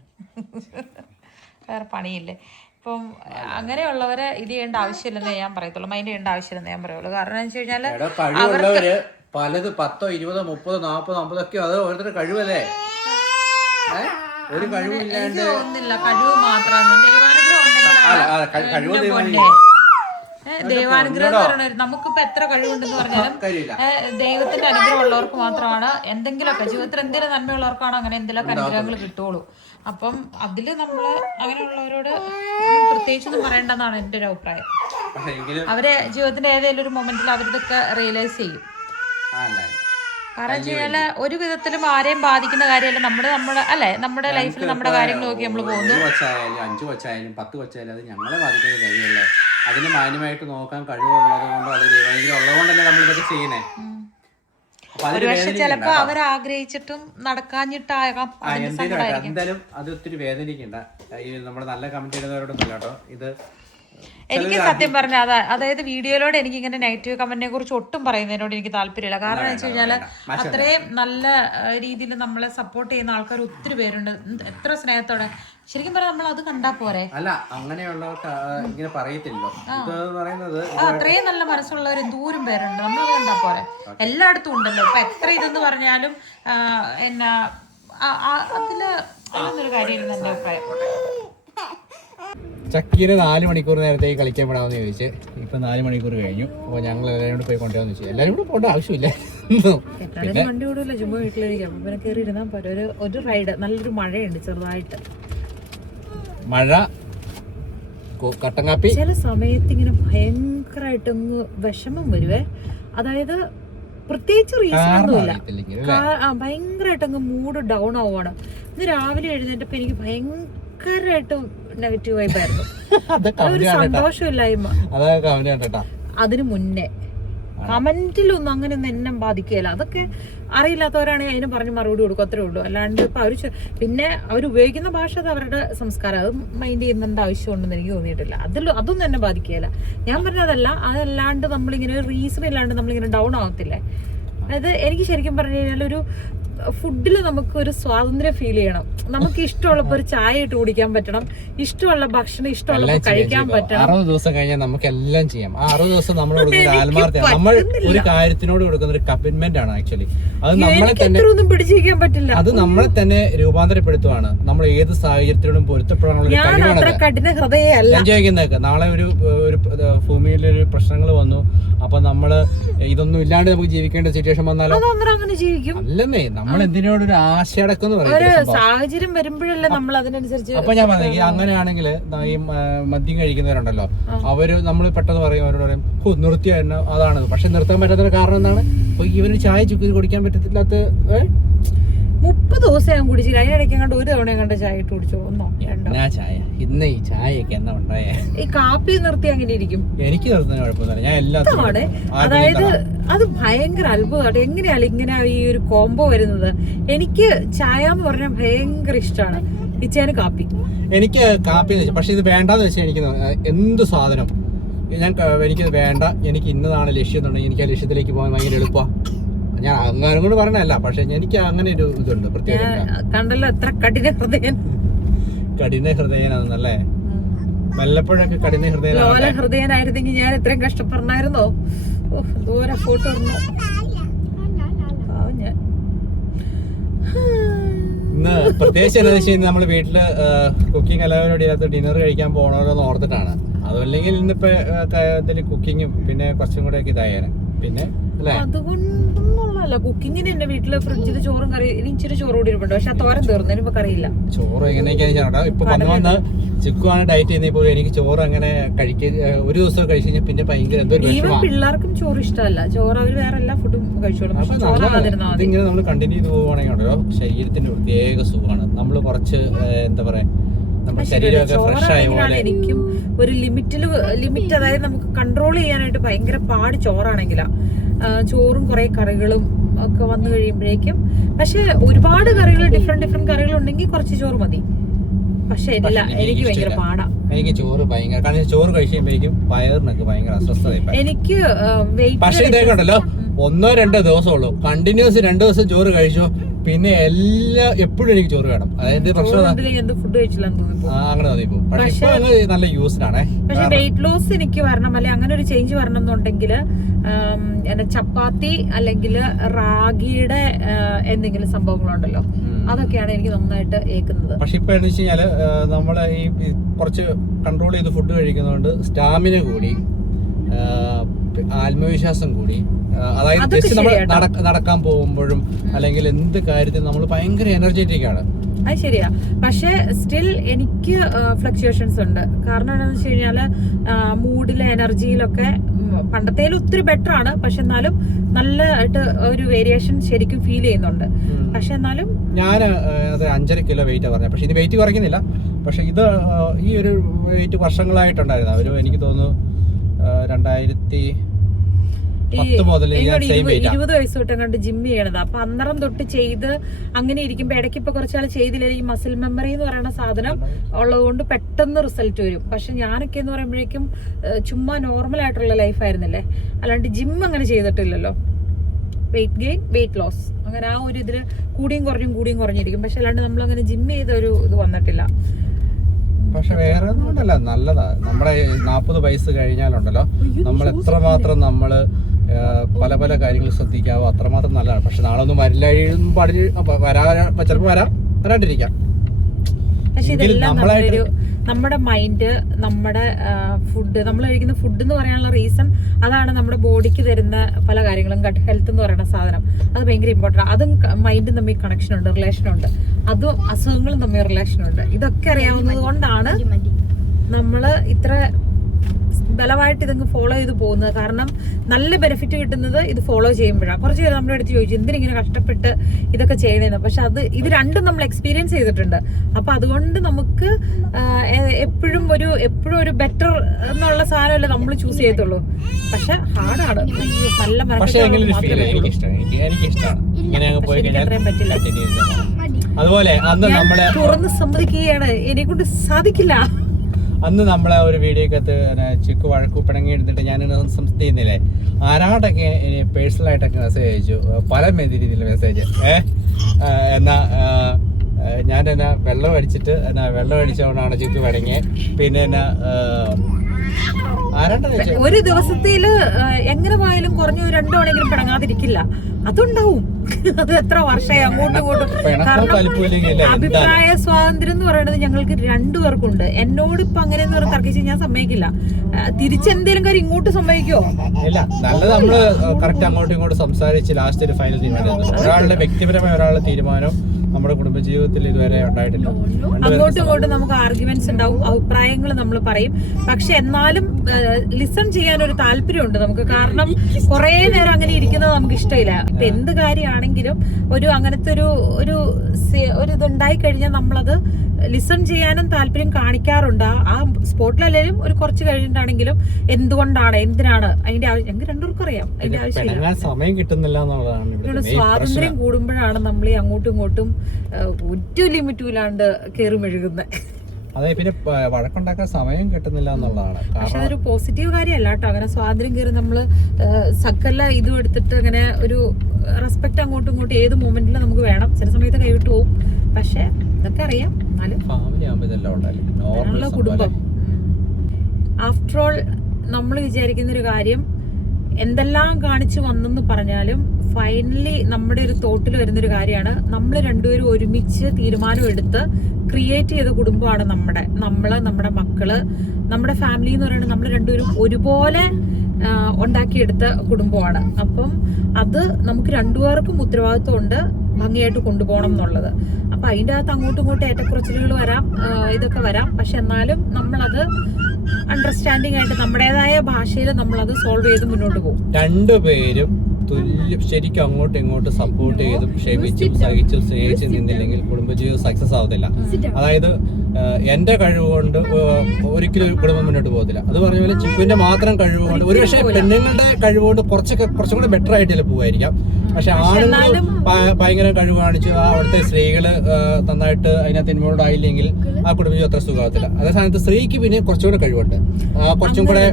വേറെ പണിയില്ലേ. ഇപ്പം അങ്ങനെയുള്ളവരെ ഇത് ചെയ്യേണ്ട ആവശ്യമില്ലെന്നേ ഞാൻ പറയത്തുള്ളൂ, മൈൻഡ് ചെയ്യേണ്ട ആവശ്യമില്ലെന്ന് ഞാൻ പറയുള്ളൂ. കാരണം എന്ന് വെച്ച് കഴിഞ്ഞാല് കഴിവുള്ളവര് പലത് 10, 20, 30, 40, 50 ഒക്കെ അത് ഓരോരുത്തരുടെ കഴിവല്ലേ. ഒരു കഴിവില്ലാണ്ട് തോന്നുന്നില്ല. കഴിവ് മാത്രമാണ് ദൈവാനുഗ്രഹം ഉണ്ടെങ്കിൽ ദൈവാനുഗ്രഹം എന്ന് പറയുന്നത് നമുക്കിപ്പോ എത്ര കഴിവുണ്ടെന്ന് പറഞ്ഞാലും ദൈവത്തിന്റെ അനുഗ്രഹം ഉള്ളവർക്ക് മാത്രമാണ് എന്തെങ്കിലുമൊക്കെ ജീവിതത്തിൽ എന്തെങ്കിലും നന്മയുള്ളവർക്കാണ് അങ്ങനെ എന്തെങ്കിലുമൊക്കെ അനുഗ്രഹങ്ങൾ കിട്ടുള്ളൂ. അപ്പം അതില് നമ്മള് അങ്ങനെയുള്ളവരോട് പ്രത്യേകിച്ചൊന്നും പറയണ്ടെന്നാണ് എന്റെ ഒരു അഭിപ്രായം. അവരെ ജീവിതത്തിന്റെ ഏതെങ്കിലും ഒരു മൊമെന്റിൽ അവരിതൊക്കെ റിയലൈസ് ചെയ്യും. കാരണം വെച്ച് കഴിഞ്ഞാല് ഒരു വിധത്തിലും ആരെയും ബാധിക്കുന്ന കാര്യമല്ല. നമ്മുടെ ലൈഫിൽ നമ്മുടെ കാര്യങ്ങൾ നോക്കി നമ്മൾ പോകുന്നു. 5 കൊച്ചായാലും 10 കൊച്ചായാലും അത് ഞങ്ങളെ ബാധിക്കുന്ന കാര്യമല്ലേ. അതിന് മാന്യമായിട്ട് നോക്കാൻ കഴിവുള്ളത് കൊണ്ടോ അല്ലെങ്കിൽ ഉള്ളതുകൊണ്ടല്ലേ നമ്മളിതൊക്കെ ചെയ്യുന്നേ. ഒരു പക്ഷെ ചിലപ്പോ അവരാഗ്രഹിച്ചിട്ടും നടക്കാഞ്ഞിട്ടാകാം. എന്തായാലും അത് ഒത്തിരി വേദനിക്കണ്ട. ഈ നമ്മുടെ നല്ല കമന്റ് ഇടുന്നവരോടൊന്നും കേട്ടോ. ഇത് എനിക്ക് സത്യം പറഞ്ഞാൽ അതായത് വീഡിയോയിലൂടെ എനിക്ക് ഇങ്ങനെ നെഗറ്റീവ് കമന്റിനെ കുറിച്ച് ഒട്ടും പറയുന്നതിനോട് എനിക്ക് താല്പര്യമില്ല. കാരണം എന്ന് വെച്ച് കഴിഞ്ഞാൽ അത്രയും നല്ല രീതിയിൽ നമ്മളെ സപ്പോർട്ട് ചെയ്യുന്ന ആൾക്കാർ ഒത്തിരി പേരുണ്ട്. എത്ര സ്നേഹത്തോടെ ശരിക്കും പറഞ്ഞാൽ നമ്മൾ അത് കണ്ടാ പോരെ. അല്ല അങ്ങനെയുള്ളവർക്ക് ഇങ്ങനെ പറയത്തില്ലോ. അത്രയും നല്ല മനസ്സുള്ളവർ എന്തോരം പേരുണ്ട്. നമ്മളത് കണ്ടാ പോരെ. എല്ലായിടത്തും ഉണ്ടല്ലോ. ഇപ്പൊ എത്ര ഇതെന്ന് പറഞ്ഞാലും എന്നാ അതില് അങ്ങനൊരു കാര്യമില്ലെന്ന് എന്റെ അഭിപ്രായം. ചക്കീന് 4 മണിക്കൂർ നേരത്തേക്ക് കളിക്കാൻ വിടാമെന്ന് ചോദിച്ച് ഇപ്പൊ 4 മണിക്കൂർ കഴിഞ്ഞു. അപ്പോൾ ഞങ്ങൾ എല്ലാവരും കൂടെ പോയി കൊണ്ടുപോകാന്ന് വെച്ചു. എല്ലാവരും കൂടെ പോകേണ്ട ആവശ്യമില്ല. വണ്ടി കൂടില്ല, ചുമ്മാ വീട്ടിലിരിക്കാം. പിന്നെ കയറി ഇരുന്നാൽ പോരെ. ഒരു റൈഡ്, നല്ലൊരു മഴയുണ്ട് ചെറുതായിട്ട്. മഴ, കട്ടൻ കാപ്പി. ചില സമയത്ത് ഇങ്ങനെ ഭയങ്കരമായിട്ടൊന്ന് വിഷമം വരുവേ. അതായത് പ്രത്യേകിച്ച് റീസൺ ഒന്നുമില്ല, ഭയങ്കരമായിട്ടങ്ങ് മൂഡ് ഡൗൺ ആവുകയാണ്. ഇന്ന് രാവിലെ എഴുന്നേറ്റപ്പോ എനിക്ക് ഭയങ്കരമായിട്ടും നെഗറ്റീവ് വൈബായിരുന്നു. ഒരു സന്തോഷമില്ലായ്മ. അതിന് മുന്നേ കമന്റിലൊന്നും അങ്ങനെ ഒന്നും എന്നെ ബാധിക്കുകയില്ല. അതൊക്കെ അറിയില്ലാത്തവരാണെങ്കിൽ അതിന് പറഞ്ഞ് മറുപടി കൊടുക്കും, അത്രേ ഉള്ളൂ. അല്ലാണ്ട് ഇപ്പൊ അവര് പിന്നെ അവരുപയോഗിക്കുന്ന ഭാഷ അത് അവരുടെ സംസ്കാരം, അത് മൈൻഡ് ചെയ്യുന്നതിന്റെ ആവശ്യമുണ്ടെന്ന് എനിക്ക് തോന്നിയിട്ടില്ല. അതൊന്നും എന്നെ ബാധിക്കുകയില്ല. ഞാൻ പറഞ്ഞതല്ല, അതല്ലാണ്ട് നമ്മളിങ്ങനെ ഒരു റീസൺ ഇല്ലാണ്ട് നമ്മളിങ്ങനെ ഡൗൺ ആവത്തില്ലേ. അതായത് എനിക്ക് ശരിക്കും പറഞ്ഞു കഴിഞ്ഞാൽ ഒരു ഫുഡിൽ നമുക്ക് ഒരു സ്വാതന്ത്ര്യം ഫീൽ ചെയ്യണം. നമുക്ക് ഇഷ്ടമുള്ളപ്പോ ഒരു ചായ ഇട്ട് കുടിക്കാൻ പറ്റണം, ഇഷ്ടമുള്ള ഭക്ഷണം ഇഷ്ടമുള്ള കഴിക്കാൻ പറ്റണം. 60 ദിവസം കഴിഞ്ഞാൽ നമുക്ക് എല്ലാം ചെയ്യാം. ആ 60 ദിവസം നമ്മൾ കൊടുക്കുന്ന ആത്മാർത്ഥമാണ്. നമ്മൾ ഒരു കാര്യത്തിനോട് കൊടുക്കുന്ന ഒരു കമ്മിറ്റ്മെന്റ് ആണ് ആക്ച്വലി. അത് നമ്മളെ തന്നെ പിടിച്ചിരിക്കാൻ പറ്റില്ല. അത് നമ്മളെ തന്നെ രൂപാന്തരപ്പെടുത്തുവാണ്. നമ്മൾ ഏത് സാഹചര്യത്തിനോടും പൊരുത്തപ്പെടാനുള്ള ഞാൻ ചോദിക്കുന്നതൊക്കെ. നാളെ ഒരു ഭൂമിയിലൊരു പ്രശ്നങ്ങൾ വന്നു, അപ്പൊ നമ്മള് ഇതൊന്നും ഇല്ലാണ്ട് നമുക്ക് ജീവിക്കേണ്ട സിറ്റുവേഷൻ വന്നാലോ? അല്ലെന്നേ, നമ്മൾ എന്തിനോടൊരു ആശയടക്കം എന്ന് പറയുന്നത് സാഹചര്യം വരുമ്പോഴല്ലേ നമ്മൾ അതിനനുസരിച്ച്. അപ്പൊ ഞാൻ പറഞ്ഞേ, അങ്ങനെയാണെങ്കിൽ ഈ മദ്യം കഴിക്കുന്നവരുണ്ടല്ലോ, അവര് നമ്മൾ പെട്ടെന്ന് പറയും, അവരോട് പറയും നിർത്തിയ അതാണ്. പക്ഷെ നിർത്താൻ പറ്റാത്ത കാരണം എന്താണ്? ഇവന് ചായ ചുക്കി കുടിക്കാൻ പറ്റത്തില്ലാത്ത 30 ദിവസം ഞാൻ കുടിച്ചില്ല. അതിനിടയ്ക്ക് അങ്ങോട്ട് ഒരു തവണ കണ്ട ചായ ഇട്ട് കുടിച്ചോ? ഒന്നോ രണ്ടോ ചായ. ഇന്ന് ഈ ചായയൊക്കെ എന്താ ഉണ്ടായേ? ഈ കാപ്പി നിർത്തി അങ്ങനെ ഇരിക്കും. എനിക്ക് നിർത്തുന്ന കുഴപ്പമൊന്നുമില്ല. ഞാൻ എല്ലാത്തും അതായത് അത് ഭയങ്കര അത്ഭുതമായിട്ട്. എങ്ങനെയാണ് ഇങ്ങനെ ഈ ഒരു കോംബോ വരുന്നത്? എനിക്ക് ചായ എന്ന് പറഞ്ഞാൽ ഭയങ്കര ഇഷ്ടമാണ്. ഇച്ചേന് കാപ്പി. എനിക്ക് കാപ്പി, പക്ഷെ ഇത് വേണ്ടാന്ന് വെച്ചാൽ എനിക്ക് എന്ത് സാധനം എനിക്കത് വേണ്ട, എനിക്ക് ഇന്നതാണ് ലക്ഷ്യം എന്നുണ്ടെങ്കിൽ എനിക്ക് ആ ലക്ഷ്യത്തിലേക്ക് പോകാൻ ഭയങ്കര എളുപ്പമാണ്. ഞാൻ അഹങ്കാരം കൊണ്ട് പറഞ്ഞല്ല, പക്ഷെ എനിക്ക് അങ്ങനെ ഒരു ഇതുണ്ട്. പ്രത്യേകം കണ്ടല്ലോ എത്ര കഠിന ഹൃദയനാണെന്നല്ലേ. വല്ലപ്പോഴൊക്കെ കഠിന ഹൃദയനായിരുന്നെങ്കിൽ ഞാൻ ഇത്രയും കഷ്ടപ്പെടണമായിരുന്നോ? ദൂരെ ഫോട്ടോ ഇന്ന് പ്രത്യേകിച്ച് എന്താ വെച്ച് കഴിഞ്ഞാൽ നമ്മള് വീട്ടില് കുക്കിംഗ് എല്ലാവരോട് ഇതിനകത്ത് ഡിന്നർ കഴിക്കാൻ പോകണമെന്ന് ഓർത്തിട്ടാണ്. അതല്ലെങ്കിൽ ഇന്നിപ്പോ കുക്കിങ്ങും പിന്നെ കുറച്ചും കൂടെ ഒക്കെ ഇതായാലും പിന്നെ അതുകൊണ്ടൊന്നുമല്ല. കുക്കിങ്ങിന് എന്റെ വീട്ടില് ഫ്രിഡ്ജിൽ ചോറും കറി, ഇച്ചിരി ചോറ് കൂടി ഇരിപ്പുണ്ട്. പക്ഷെ ആ തോരൻ തീർന്നു, ഇനിയിപ്പോ കറിയില്ല. ചോറ് എങ്ങനെയൊക്കെയാ ഇപ്പൊ വന്ന് ചിക്കുവാണ് ഡയറ്റ് ചെയ്യുന്നപ്പോ എനിക്ക് ചോറ് അങ്ങനെ ഒരു ദിവസം കഴിച്ചു കഴിഞ്ഞാൽ പിന്നെ ഭയങ്കര എന്തോ പിള്ളേർക്കും ചോറ് ഇഷ്ടമല്ല. ചോറ് അവര് വേറെ എല്ലാ ഫുഡും കഴിച്ചോളും. ഇതിങ്ങനെ നമ്മൾ കണ്ടിന്യൂ ചെയ്ത് പോവുകയാണെങ്കിൽ ഉണ്ടല്ലോ ശരീരത്തിന് പ്രത്യേക സുഖമാണ്. നമ്മൾ കുറച്ച് എന്താ പറയാ നമ്മുടെ ശരീരമൊക്കെ ഫ്രഷ് ആയ പോലെ. എനിക്കും ഒരു ലിമിറ്റ്, അതായത് നമുക്ക് കൺട്രോൾ ചെയ്യാനായിട്ട് ഭയങ്കര പാട് ചോറാണെങ്കിലാ. ചോറും കുറെ കറികളും ഒക്കെ വന്നു കഴിയുമ്പോഴേക്കും, പക്ഷെ ഒരുപാട് കറികൾ, ഡിഫറെന്റ് കറികൾ ഉണ്ടെങ്കിൽ കുറച്ച് ചോറ് മതി. പക്ഷെ ഇല്ല, എനിക്ക് ഭയങ്കര പാടാ. എനിക്ക് ചോറ് ഭയങ്കര, കാരണം ചോറ് കഴിക്കുമ്പോഴേക്കും വയറിനൊക്കെ ഭയങ്കര അസ്വസ്ഥത. എനിക്ക് പക്ഷെ ഇതൊക്കെ ഉണ്ടല്ലോ, 1-2 ദിവസം ഉള്ളൂ. കണ്ടിന്യൂസ് 2 ദിവസം ചോറ് കഴിച്ചോ, പിന്നെ എപ്പോഴും എനിക്ക് ചോറ് വേണം. അതായത് പ്രശ്നം ഫുഡ് കഴിച്ചില്ലെന്ന് തോന്നുന്നു, അങ്ങനെ തോന്നിപ്പോ. പക്ഷെ ഇപ്പൊ നല്ല യൂസ്ഡാണേ. പക്ഷെ വെയിറ്റ് ലോസ് എനിക്ക് വരണം, അല്ലെ അങ്ങനെ ഒരു ചേഞ്ച് വരണം എന്നുണ്ടെങ്കിൽ ചപ്പാത്തി അല്ലെങ്കിൽ റാഗിയുടെ എന്തെങ്കിലും സംഭവങ്ങളുണ്ടല്ലോ, അതൊക്കെയാണ് എനിക്ക് നന്നായിട്ട് ഏക്കുന്നത്. പക്ഷെ ഇപ്പൊ എന്ന് വെച്ച് കഴിഞ്ഞാല് നമ്മള് ഈ കുറച്ച് കൺട്രോൾ ചെയ്ത് ഫുഡ് കഴിക്കുന്നതുകൊണ്ട് സ്റ്റാമിന കൂടി, ആത്മവിശ്വാസം കൂടി. അതായത് ജസ്റ്റ് നമ്മൾ നടക്കാൻ പോകുമ്പോഴും അല്ലെങ്കിൽ എന്ത് കാര്യത്തിനും നമ്മൾ ഭയങ്കര എനർജറ്റിക് ആണ്. അത് ശരിയാ. പക്ഷെ സ്റ്റിൽ എനിക്ക് ഫ്ലക്ച്വേഷൻസ് ഉണ്ട്. കാരണം എന്താണെന്ന് വെച്ച് കഴിഞ്ഞാല് മൂഡിലെ എനർജിയിലൊക്കെ പണ്ടത്തേലും ഒത്തിരി ബെറ്റർ ആണ്. പക്ഷെ എന്നാലും നല്ലതായിട്ട് ഒരു വേരിയേഷൻ ശരിക്കും ഫീൽ ചെയ്യുന്നുണ്ട്. പക്ഷെ എന്നാലും ഞാൻ 5.5 കിലോ വെയിറ്റ് പറഞ്ഞത്. പക്ഷെ ഇത് വെയിറ്റ് കുറയ്ക്കുന്നില്ല. പക്ഷെ ഇത് ഈ ഒരു വെയിറ്റ് വർഷങ്ങളായിട്ടുണ്ടായിരുന്നു. ഒരു എനിക്ക് തോന്നുന്നു 20 വയസ്സ് തൊട്ട് കണ്ട് ജിം ചെയ്യണത്. അപ്പൊ അന്നേരം തൊട്ട് ചെയ്ത് അങ്ങനെ ഇരിക്കുമ്പോ ഇടയ്ക്ക് ഇപ്പൊ കുറച്ചാൾ ചെയ്തില്ലെങ്കിൽ ഈ മസിൽ മെമ്മറി എന്ന് പറയുന്ന സാധനം ഉള്ളതുകൊണ്ട് പെട്ടെന്ന് റിസൾട്ട് വരും. പക്ഷെ ഞാനൊക്കെ എന്ന് പറയുമ്പോഴേക്കും ചുമ്മാ നോർമൽ ആയിട്ടുള്ള ലൈഫ് ആയിരുന്നില്ലേ, അല്ലാണ്ട് ജിം അങ്ങനെ ചെയ്തിട്ടില്ലല്ലോ. വെയിറ്റ് ഗെയിൻ, വെയിറ്റ് ലോസ്, അങ്ങനെ ആ ഒരു ഇതില് കൂടിയും കുറഞ്ഞിരിക്കും. പക്ഷെ അല്ലാണ്ട് നമ്മൾ അങ്ങനെ ജിം ചെയ്ത ഒരു ഇത് വന്നിട്ടില്ല. പക്ഷെ വേറെ ഒന്നുമല്ല, നല്ലതാ. നമ്മുടെ 40 വയസ്സ് കഴിഞ്ഞാലുണ്ടല്ലോ, നമ്മൾ എത്രമാത്രം നമ്മള് പല പല കാര്യങ്ങൾ ശ്രദ്ധിക്കാവോ അത്രമാത്രം നല്ലതാണ്. പക്ഷെ നാളെ ഒന്നും ചിലപ്പോ വരാണ്ടിരിക്കാം. പക്ഷെ ഇതെല്ലാം നമ്മുടെ മൈൻഡ്, നമ്മുടെ ഫുഡ്, നമ്മൾ കഴിക്കുന്ന ഫുഡ് എന്ന് പറയാനുള്ള റീസൺ അതാണ്. നമ്മുടെ ബോഡിക്ക് തരുന്ന പല കാര്യങ്ങളും, ഗട്ട് ഹെൽത്ത് എന്ന് പറയുന്ന സാധനം, അത് ഭയങ്കര ഇമ്പോർട്ടൻ്റ്. അതും മൈൻഡും തമ്മിൽ കണക്ഷൻ ഉണ്ട്, റിലേഷൻ ഉണ്ട്. അതും അസുഖങ്ങളും തമ്മിൽ റിലേഷൻ ഉണ്ട്. ഇതൊക്കെ അറിയാവുന്നത് കൊണ്ടാണ് നമ്മള് ഇത്ര ബലമായിട്ട് ഇതങ്ങ് ഫോളോ ചെയ്ത് പോകുന്നത്. കാരണം നല്ല ബെനിഫിറ്റ് കിട്ടുന്നത് ഇത് ഫോളോ ചെയ്യുമ്പോഴാണ്. കുറച്ച് പേര് നമ്മുടെ അടുത്ത് ചോദിച്ചു എന്തിനിങ്ങനെ കഷ്ടപ്പെട്ട് ഇതൊക്കെ ചെയ്യണേന്ന്. പക്ഷെ ഇത് രണ്ടും നമ്മൾ എക്സ്പീരിയൻസ് ചെയ്തിട്ടുണ്ട്. അപ്പൊ അതുകൊണ്ട് നമുക്ക് എപ്പോഴും ഒരു ബെറ്റർ എന്നുള്ള സാധനമല്ലേ നമ്മൾ ചൂസ് ചെയ്യത്തുള്ളൂ. പക്ഷെ ഹാർഡാണ്, നല്ല അത്രയും പറ്റില്ല. അതുപോലെ അന്ന് നമ്മളെ തുറന്ന് സമ്മതിക്കുകയാണ്, എന്നെ കൊണ്ട് സാധിക്കില്ല. അന്ന് നമ്മളെ ഒരു വീഡിയോക്കകത്ത് ചിക്കു വഴക്കു പിണങ്ങി എടുത്തിട്ട് ഞാൻ ചെയ്യുന്നില്ലേ, ആരാടൊക്കെ പേഴ്സണലായിട്ടൊക്കെ മെസ്സേജ് അയച്ചു, പല രീതിയിൽ മെസ്സേജ്. എന്നാ ഞാൻ വെള്ളം അടിച്ചതുകൊണ്ടാണ് ചിക്കു പിണങ്ങിയത്. പിന്നെ എന്നാ ഒരു ദിവസത്തില് എങ്ങനെ പോയാലും കുറഞ്ഞ 2 തവണയെങ്കിലും പിണങ്ങാതിരിക്കില്ല. അതുണ്ടാവും. അത് എത്ര വർഷമായി അങ്ങോട്ടും ഇങ്ങോട്ടും. അഭിപ്രായ സ്വാതന്ത്ര്യം എന്ന് പറയുന്നത് ഞങ്ങൾക്ക് 2 പേർക്കുണ്ട്. എന്നോട് ഇപ്പൊ അങ്ങനെയെന്ന് പറഞ്ഞ് തർക്കിച്ച് ഞാൻ സമ്മതിക്കില്ല. തിരിച്ചെന്തേലും കാര്യം ഇങ്ങോട്ട് സമ്മതിക്കോ? ഇല്ല, നല്ലത് നമ്മള് കറക്റ്റ് അങ്ങോട്ടും ഇങ്ങോട്ടും സംസാരിച്ച് ലാസ്റ്റ് ഒരു ഫൈനൽ തീരുമാനം. ഒരാളുടെ വ്യക്തിപരമായ ഒരാളുടെ തീരുമാനം നമ്മുടെ കുടുംബജീവിതത്തിൽ ഇതുവരെ ഉണ്ടായിട്ടില്ല. അങ്ങോട്ടും ഇങ്ങോട്ടും നമുക്ക് ആർഗ്യുമെന്റ്സ് ഉണ്ടാവും, അഭിപ്രായങ്ങൾ നമ്മൾ പറയും. പക്ഷെ എന്നാലും ലിസൺ ചെയ്യാൻ ഒരു താല്പര്യമുണ്ട് നമുക്ക്. കാരണം കുറെ നേരം അങ്ങനെ ഇരിക്കുന്നത് നമുക്ക് ഇഷ്ടമില്ല. ഇപ്പൊ എന്ത് കാര്യമാണെങ്കിലും അങ്ങനത്തെ ഒരു ഇതുണ്ടായി കഴിഞ്ഞാൽ നമ്മളത് ലിസൺ ചെയ്യാനും താല്പര്യം കാണിക്കാറുണ്ട്. ആ സ്പോട്ടിലല്ലെങ്കിലും ഒരു കുറച്ച് കഴിഞ്ഞിട്ടാണെങ്കിലും എന്തുകൊണ്ടാണ്, എന്തിനാണ് അതിന്റെ ആവശ്യം, ഞങ്ങൾക്ക് 2 പേർക്കും അറിയാം അതിന്റെ ആവശ്യമില്ല. സമയം കിട്ടുന്നില്ല എന്നുള്ളതാണ്. സ്വാതന്ത്ര്യം കൂടുമ്പോഴാണ് നമ്മൾ ഈ അങ്ങോട്ടും ഇങ്ങോട്ടും ഒരു ലിമിറ്റും ഇല്ലാണ്ട് കയറി മെഴുകുന്നത്. അതെ, പിന്നെ വഴക്കുണ്ടാക്കാൻ സമയം കിട്ടുന്നില്ല എന്നുള്ളതാണ്. പക്ഷെ അതൊരു പോസിറ്റീവ് കാര്യമല്ല കേട്ടോ. അങ്ങനെ സ്വാതന്ത്ര്യം കയറി നമ്മള് സകല ഇതും എടുത്തിട്ട് അങ്ങനെ ഒരു റെസ്പെക്ട് അങ്ങോട്ടും ഇങ്ങോട്ടും ഏത് മൊമെന്റിലും നമുക്ക് വേണം. ചില സമയത്ത് കൈവിട്ട് പോകും. പക്ഷെ ഇതൊക്കെ അറിയാം. കുടുംബം ആഫ്റ്റർ ഓൾ നമ്മൾ വിചാരിക്കുന്ന ഒരു കാര്യം എന്തെല്ലാം കാണിച്ചു വന്നെന്ന് പറഞ്ഞാലും ഫൈനലി നമ്മുടെ ഒരു തോട്ടിൽ വരുന്നൊരു കാര്യമാണ്, നമ്മൾ രണ്ടുപേരും ഒരുമിച്ച് തീരുമാനമെടുത്ത് ക്രിയേറ്റ് ചെയ്ത കുടുംബമാണ് നമ്മുടെ മക്കള്, നമ്മുടെ ഫാമിലി എന്ന് പറയുന്നത് നമ്മൾ രണ്ടുപേരും ഒരുപോലെ ഉണ്ടാക്കിയെടുത്ത കുടുംബമാണ്. അപ്പം അത് നമുക്ക് രണ്ടുപേർക്കും ഉത്തരവാദിത്വം ഉണ്ട് ഭംഗിയായിട്ട് കൊണ്ടുപോകണം എന്നുള്ളത്. അപ്പൊ അതിൻ്റെ അകത്ത് അങ്ങോട്ടും ഇങ്ങോട്ടും ഏറ്റക്കുറച്ചിലുകൾ വരാം, ഇതൊക്കെ വരാം. പക്ഷെ എന്നാലും നമ്മളത് അണ്ടർസ്റ്റാൻഡിങ് ആയിട്ട് നമ്മുടേതായ ഭാഷയിൽ നമ്മളത് സോൾവ് ചെയ്ത് മുന്നോട്ട് പോകും. രണ്ടുപേരും തുല്യം ശരിക്കും അങ്ങോട്ടും ഇങ്ങോട്ടും സപ്പോർട്ട് ചെയ്തും ക്ഷമിച്ചും സഹിച്ചും സ്നേഹിച്ചും നിന്നില്ലെങ്കിൽ കുടുംബജീവിതം സക്സസ് ആവത്തില്ല. അതായത് എന്റെ കഴിവ് കൊണ്ട് ഒരിക്കലും ഒരു കുടുംബം മുന്നോട്ട് പോകത്തില്ല. അത് പറഞ്ഞ പോലെ ചിക്കുവിന്റെ മാത്രം കഴിവ് കൊണ്ട് ഒരുപക്ഷെ പെണ്ണുങ്ങളുടെ കഴിവ് കൊണ്ട് കുറച്ചും കൂടെ ബെറ്റർ ആയിട്ട് പോവായിരിക്കാം. പക്ഷെ ആണുങ്ങൾ ഭയങ്കര കഴിവ് കാണിച്ചു അവിടുത്തെ സ്ത്രീകള് നന്നായിട്ട് അതിനകത്ത് ഇൻവോൾവ് ആയില്ലെങ്കിൽ ആ കുടുംബജീവിതം അത്ര സുഖമാകത്തില്ല. അതേ സ്ഥാനത്ത് സ്ത്രീക്ക് പിന്നെ കുറച്ചുകൂടെ കഴിവുണ്ട്, കുറച്ചും കൂടെ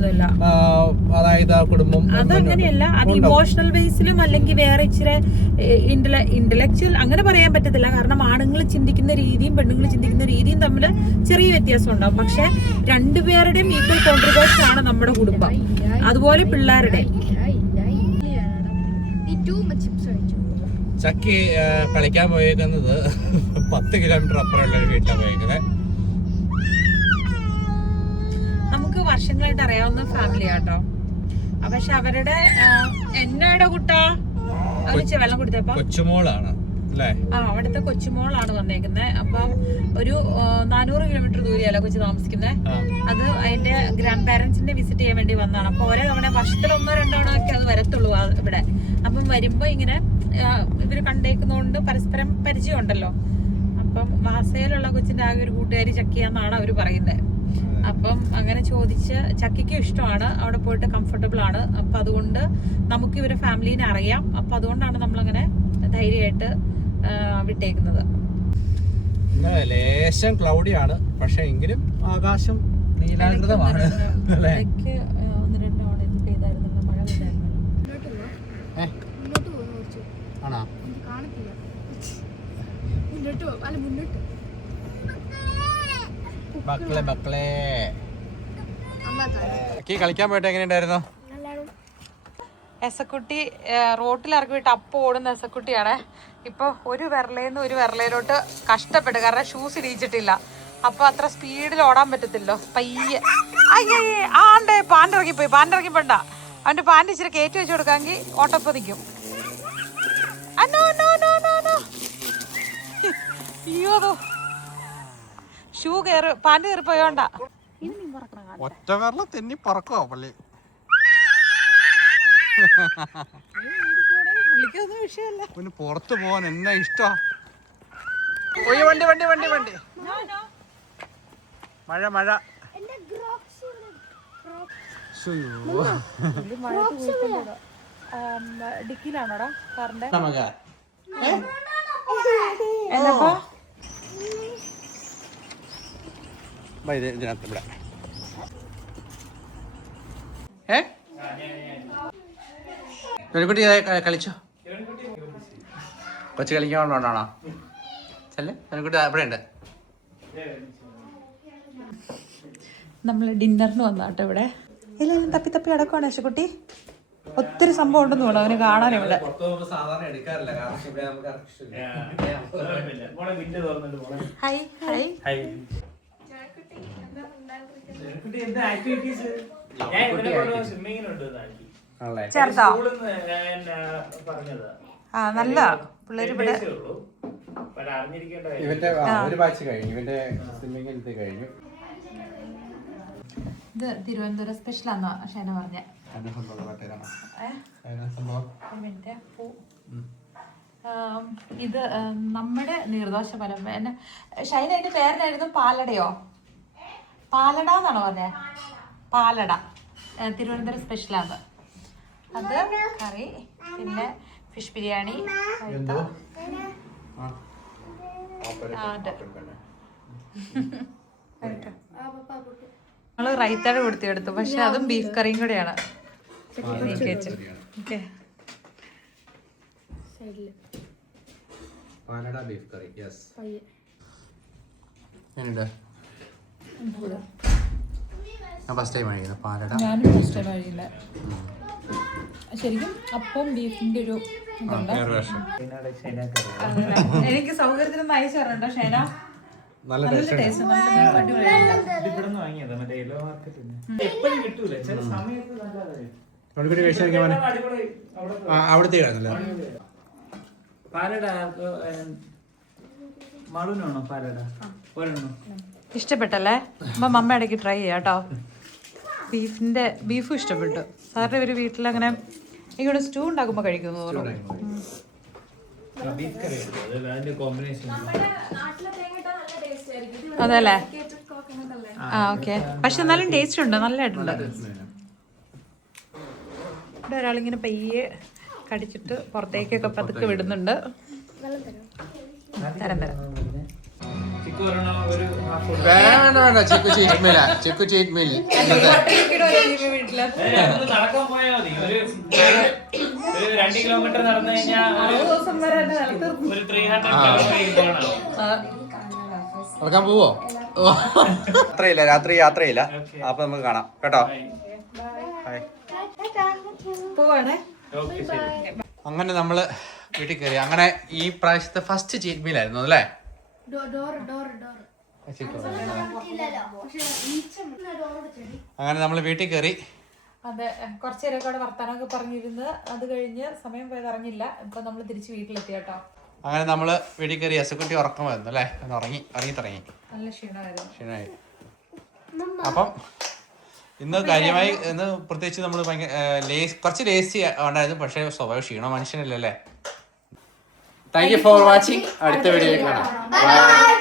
അതായത് ആ കുടുംബം അതങ്ങനെയല്ല. അത് ഇമോഷണൽ ബേസിലും അല്ലെങ്കിൽ വേറെ ഇച്ചിരി ഇന്റലക്ച്വൽ അങ്ങനെ പറയാൻ പറ്റത്തില്ല. കാരണം ആണുങ്ങൾ ചിന്തിക്കുന്ന രീതിയും പെണ്ണുങ്ങൾ ചിന്തിക്കുന്ന രീതിയും തമ്മിൽ ചെറിയ വ്യത്യാസം ഉണ്ടാവും. പക്ഷെ രണ്ടുപേരുടെയും ഈക്വൽ കോൺട്രിബ്യൂഷൻ ആണ് നമ്മുടെ കുടുംബം. അതുപോലെ പിള്ളേരുടെ. ചക്കി കളിക്കാൻ പോയേക്കുന്നത് 10 കിലോമീറ്റർ അപ്പുറമുള്ള ഒരു വീട്ടിലാണ് പോയേക്കുന്നത്. നമുക്ക് വർഷങ്ങളായിട്ട് അറിയാവുന്ന ഫാമിലി ആട്ടോ. പക്ഷെ അവരുടെ എന്നയുടെ കുട്ടാ വെള്ളം കൊടുത്തപ്പോ കൊച്ചുമോളാണ് അല്ലേ? അവിടുത്തെ കൊച്ചുമോളാണ് വന്നേക്കുന്നത്. അപ്പം ഒരു 400 കിലോമീറ്റർ ദൂരെയല്ല കൊച്ചു താമസിക്കുന്നത്. അത് അതിന്റെ ഗ്രാൻഡ് പാരന്റ്സിന്റെ വിസിറ്റ് ചെയ്യാൻ വേണ്ടി വന്നതാണ്. അപ്പൊ ഓരോ തവണ വർഷത്തിൽ 1-2 തവണ ഒക്കെ അത് വരത്തുള്ളൂ ഇവിടെ. അപ്പം വരുമ്പോ ഇങ്ങനെ ഇവര് കണ്ടേക്കുന്നതുകൊണ്ട് പരസ്പരം പരിചയം ഉണ്ടല്ലോ. അപ്പം മാസയിലുള്ള കൊച്ചിന്റെ ആകെ ഒരു കൂട്ടുകാരി ചക്കിയാന്നാണ് അവര് പറയുന്നത്. അപ്പം അങ്ങനെ ചോദിച്ച് ചക്കിക്കും ഇഷ്ടമാണ്, അവിടെ പോയിട്ട് കംഫർട്ടബിൾ ആണ്. അപ്പൊ അതുകൊണ്ട് നമുക്ക് ഇവരെ ഫാമിലീനെ അറിയാം. അപ്പൊ അതുകൊണ്ടാണ് നമ്മളങ്ങനെ ധൈര്യമായിട്ട് വിട്ടേക്കുന്നത്. ലേശം ക്ലൗഡിയാണ്, പക്ഷെ എങ്കിലും ആകാശം നീലാകൃതമാണ്. ഒന്ന് 2 തവണ ഇത് പെയ്തായിരുന്നു, മഴ പെയ്തായിരുന്നു. ആണോ? മക്കളെ കളിക്കാൻ പോയിട്ട് എങ്ങനെയുണ്ടായിരുന്നു? എസക്കുട്ടി റോട്ടിലിറക്കി വിട്ട് അപ്പം ഓടുന്ന എസക്കുട്ടിയാണ്. ഇപ്പൊ ഒരു വിരലേന്ന് ഒരു വിരലേലോട്ട് കഷ്ടപ്പെട്ട്, കാരണം ഷൂസ് ഇടിച്ചിട്ടില്ല. അപ്പൊ അത്ര സ്പീഡിൽ ഓടാൻ പറ്റത്തില്ലോ, പയ്യെ. അയ്യേ ആണ്ടേ പാൻ്റ് ഇറങ്ങിപ്പോയി. പാൻ്റ് ഇറങ്ങിപ്പോണ്ട, അവന്റെ പാൻ്റ് ഇച്ചിരി കയറ്റി വെച്ച് കൊടുക്കാമെങ്കിൽ ഓട്ടപ്പ് നിൽക്കും. അയ്യോ ഷൂ കയറി പാൻ്റ് കയറി പോയോണ്ട. ഒറ്റ വിരല തെന്നി പറക്കോ പള്ളി. പിന്നെ പുറത്തു പോവാൻ എന്നാ ഇഷ്ടം. വണ്ടി വണ്ടി വണ്ടി വണ്ടി മഴ മഴ. ഡിക്കിലാണോടാ കാറിന്റെ? ഇതിനകത്ത് ഇവിടെ കുട്ടി കളിച്ചോ? കൊച്ചു കളിക്കാനുള്ളതാണോ? ചെല്ലേ കുട്ടി അവിടെ ഉണ്ട്. നമ്മൾ ഡിന്നറിന് വന്നാട്ടോ ഇവിടെ. എല്ലാവരും തപ്പി തപ്പി കിടക്കുവാണ് യശക്കുട്ടി. ഒത്തിരി സംഭവം ഉണ്ടെന്ന് തോന്നുന്നു അവന് കാണാൻ ഇവിടെ. Hi hi. ചേർത്തോ? ആ നല്ല പിള്ളേര് ഇവിടെ. ഇവന്റെ ഒരു ബാച്ച് കഴിഞ്ഞു, ഇവന്റെ സ്വിമ്മിംഗ് കഴിഞ്ഞു. ഇത് തിരുവനന്തപുരം സ്പെഷ്യൽ ആണെന്നാ ഷൈന പറഞ്ഞ. ഇത് നമ്മുടെ നീർദോശ ഫലം. ഷൈന അതിന്റെ പേരിനായിരുന്നു പാലടയോ? പാലട എന്നാണോ പറഞ്ഞേ? പാലട തിരുവനന്തപുരം സ്പെഷ്യലാണ്. അത് കറി, പിന്നെ ഫിഷ് ബിരിയാണി. നമ്മള് റൈത്താഴ കൊടുത്തെടുത്തു, പക്ഷെ അതും ബീഫ് കറിയും കൂടെയാണ്. പാലട ബീഫ് കറി. യെസ്. ഞാൻ ഫസ്റ്റ് ടൈം കഴിക്കുന്നത് പാലട. ഞാനും ഫസ്റ്റ് ടൈം കഴിക്കില്ല ശരിക്കും. അപ്പം ബീഫിന്റെ ഒരു എനിക്ക് സൗകര്യത്തിനൊന്നും അയച്ചു തരണ്ടോ ഷേന? നല്ല ടേസ്റ്റ്. അവിടുത്തെ ഇഷ്ടപ്പെട്ടല്ലേ? അപ്പൊ മമ്മ ഇടയ്ക്ക് ട്രൈ ചെയ്യാം കേട്ടോ. ബീഫും ഇഷ്ടപ്പെട്ടു. സാറിന്റെ ഒരു വീട്ടിലങ്ങനെ ഇവിടെ സ്റ്റൂ ഉണ്ടാക്കുമ്പോ കഴിക്കുന്നു തോന്നുന്നു. അതല്ലേ? ആ ഓക്കെ. പക്ഷെ എന്നാലും ടേസ്റ്റ് ഉണ്ട്, നല്ലതായിട്ടുണ്ട്. ഇവിടെ ഒരാളിങ്ങനെ പയ്യെ കടിച്ചിട്ട് പുറത്തേക്കൊക്കെ പതുക്കെ വിടുന്നുണ്ട്. തരാം. വേണ്ട ചിക്കു ചീറ്റ് മീല, ചിക്കു ചീറ്റ് മീൽ. നടക്കാൻ പോയാൽ മതി. ഒരു 2 കിലോമീറ്റർ നടന്നു കഴിഞ്ഞാൽ ഒരു 300 നടക്കാൻ പോവോ? യാത്രയില്ല, രാത്രി യാത്രയില്ല. അപ്പൊ നമുക്ക് കാണാം കേട്ടോ. അങ്ങനെ നമ്മള് വീട്ടിൽ കയറി. അങ്ങനെ ഈ പ്രാവശ്യത്തെ ഫസ്റ്റ് ചീറ്റ് മീൽ ആയിരുന്നു അല്ലേ? അങ്ങനെ നമ്മള് വീട്ടിൽ കയറി. അതെ, കുറച്ചു നേരമൊക്കെ അവിടെ വർത്താനമൊക്കെ പറഞ്ഞിരുന്ന് അത് കഴിഞ്ഞ് സമയം പോയത് അറിഞ്ഞില്ല. ഇപ്പൊ നമ്മള് തിരിച്ച് വീട്ടിലെത്തി കേട്ടോ. അങ്ങനെ നമ്മള് വീട്ടിൽ കയറി. അസുക്കുട്ടി ഉറക്കം വരുന്നു അല്ലേ? ഉറങ്ങി തുടങ്ങി. നല്ല ക്ഷീണമായി. അപ്പം ഇന്ന് കാര്യമായി ഇന്ന് പ്രത്യേകിച്ച് നമ്മൾ കുറച്ച് ലേസി ഉണ്ടായിരുന്നു. പക്ഷേ സ്വഭാവ ക്ഷീണം മനുഷ്യനല്ലേ. Thank you for watching. അടുത്ത വീഡിയോയിൽ കാണാം. ബൈ.